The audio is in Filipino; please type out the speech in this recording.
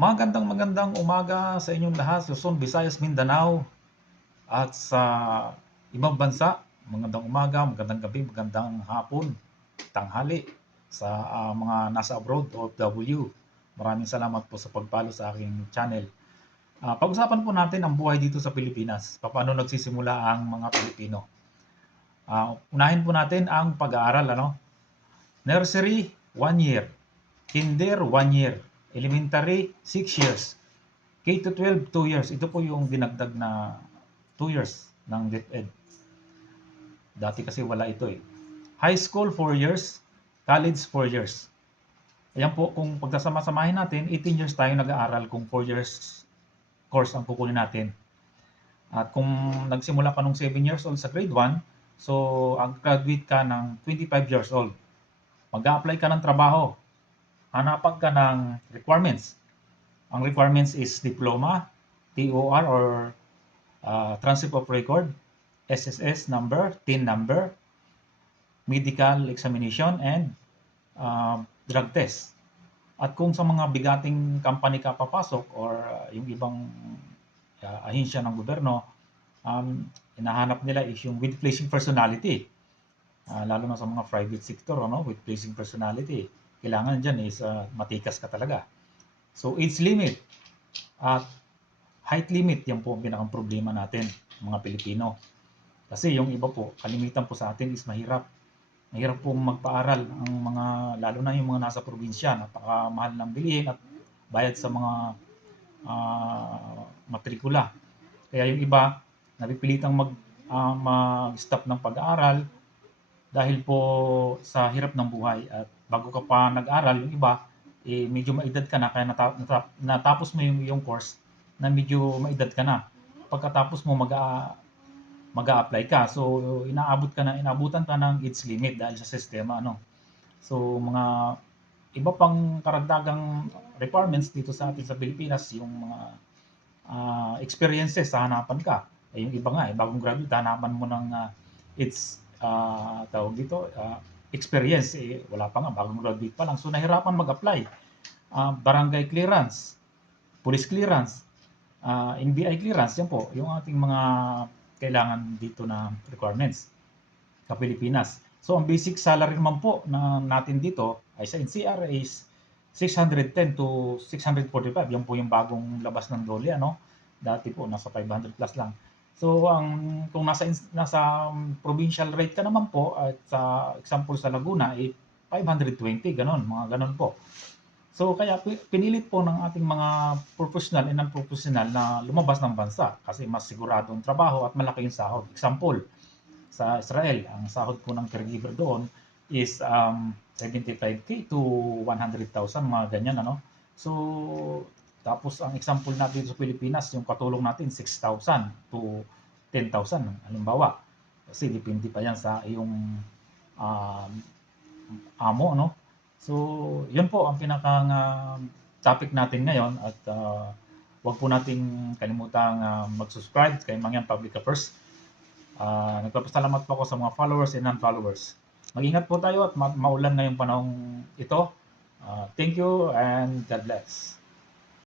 Magandang magandang umaga sa inyong lahat, Luzon, Visayas, Mindanao at sa ibang bansa. Magandang umaga, magandang gabi, magandang hapon, tanghali sa ah, mga nasa abroad, OFW. Maraming salamat po sa pagpalo sa aking channel. Ah, pag-usapan po natin ang buhay dito sa Pilipinas. Paano nagsisimula ang mga Pilipino. Ah, unahin po natin ang pag-aaral. Ano? Nursery, 1 year. Kinder, 1 year. Elementary, 6 years. K to 12, 2 years. Ito po yung dinagdag na 2 years ng DepEd. Dati kasi wala ito eh. High school, 4 years. College, 4 years. Ayan po, kung pagkasama-samahin natin, 18 years tayo nag-aaral kung 4 years course ang kukunin natin. At kung nagsimula ka nung 7 years old sa grade 1, so ang graduate ka ng 25 years old. Mag-a-apply ka ng trabaho. Hanapan ka ng requirements. Ang requirements is diploma, TOR or uh, transcript of record, SSS number, TIN number, medical examination, and uh, drug test. At kung sa mga bigating company ka papasok or uh, yung ibang uh, ahensya ng gobyerno, um, hinahanap nila is yung with placing personality. Ah, lalo na sa mga private sector, ano, with placing personality. Kailangan dyan is uh, matikas ka talaga. So, age limit at height limit, yan po ang pinakang problema natin, mga Pilipino. Kasi yung iba po, kalimitan po sa atin is mahirap. Mahirap po magpaaral ang mga, lalo na yung mga nasa probinsya, napakamahal ng bilihin at bayad sa mga ah, matrikula. Kaya yung iba, napipilitang mag, ah, mag-stop ng pag-aaral dahil po sa hirap ng buhay at bago ka pa nag-aral, yung iba, eh, medyo maedad ka na, kaya nata- nata- natapos mo yung, yung course na medyo maedad ka na. Pagkatapos mo mag mag-a-apply ka. So, inaabot ka na, inaabutan ka ng age limit dahil sa sistema, ano. So, mga iba pang karagdagang requirements dito sa atin sa Pilipinas, yung mga ah, experiences sa hanapan ka. Eh, yung iba nga, eh, bagong graduate, hanapan mo ng ah, its ah, tawag dito, ah, experience. Eh, wala pa nga, bagong graduate pa lang. So, nahirapan mag-apply. Ah, barangay clearance, police clearance, ah, NBI clearance, yan po, yung ating mga kailangan dito na requirements sa Pilipinas. So, ang basic salary naman po na natin dito ay sa NCR is 610 to 645. Yan po yung bagong labas ng DOLE, ano? Dati po, nasa 500 plus lang. So, ang kung nasa nasa um, provincial rate ka naman po at sa example sa Laguna ay 520 ganon, mga ganon po. So, kaya pi- pinilit po ng ating mga professional and non-professional na lumabas ng bansa kasi mas sigurado ang trabaho at malaki yung sahod. Example, sa Israel, ang sahod po ng caregiver doon is um, 75k to 100,000, mga ganyan, ano? So, tapos ang example natin sa Pilipinas, yung katulong natin 6,000 to 10,000, halimbawa. Kasi depende pa yan sa iyong um, amo, no? So, yun po ang pinakang ah, topic natin ngayon at ah, huwag po nating kalimutang ah, mag-subscribe kay Mangyan Public Affairs. Ah, nagpapasalamat po ako sa mga followers and non-followers. Mag-ingat po tayo at ma- maulan ngayong panahong ito. Ah, thank you and God bless.